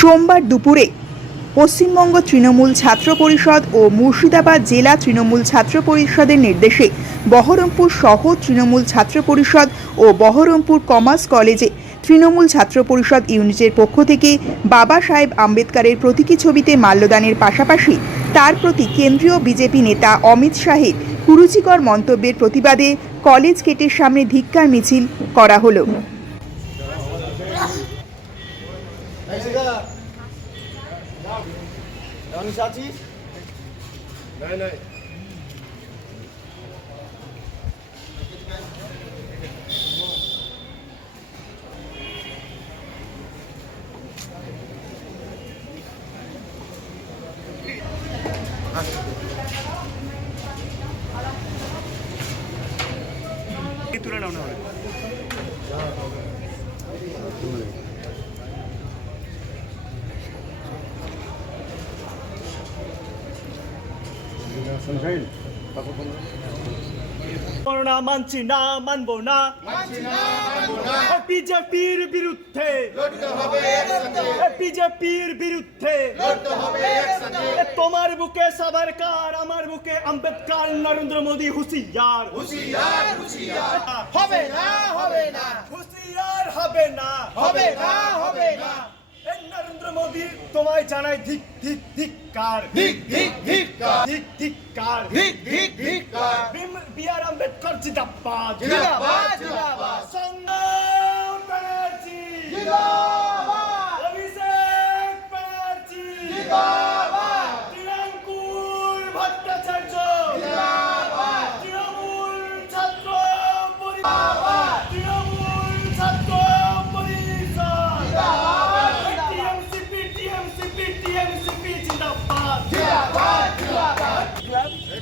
সোমবার দুপুরে পশ্চিমবঙ্গ তৃণমূল ছাত্র পরিষদ ও মুর্শিদাবাদ জেলা তৃণমূল ছাত্র পরিষদের নির্দেশে বহরমপুর সহ তৃণমূল ছাত্র পরিষদ ও বহরমপুর কমার্স কলেজে তৃণমূল ছাত্র পরিষদ ইউনিটের পক্ষ থেকে বাবা সাহেব আম্বেদকরের প্রতীকী ছবিতে মাল্যদানের পাশাপাশি তার প্রতি কেন্দ্রীয় বিজেপি নেতা অমিত শাহের কুরুচিকর মন্তব্যের প্রতিবাদে কলেজ গেটের সামনে ধিক্কার মিছিল করা হলো। জানিস আছিস নাই নাই তুলে নাও না না মানছি না মানবো না। বিজেপির বিরুদ্ধে বিজেপির বিরুদ্ধে তোমার বুকে সাবারকার আমার বুকে আম্বেদকর নরেন্দ্র মোদী হুশিয়ার। হবে না হবে না। হুশিয়ার হবে না। হবে না হবে না। তোমায় জানাই ধিক ধিক ধিক্কার। ধিক ধিক ধিক্কার। ধিক ধিক্কার। ধিক ধিক ধিক্কার। বি আর আম্বেদকর জিন্দাবাদ জিন্দাবাদ জিন্দাবাদ সংগ্রাম ব্যানার্জি। জিন্দাবাদ অভিষেক ব্যানার্জি। জিন্দাবাদ তৃণাঙ্কুর ভট্টাচার্য। জিন্দাবাদ তৃণমূল ছাত্র পরিষদ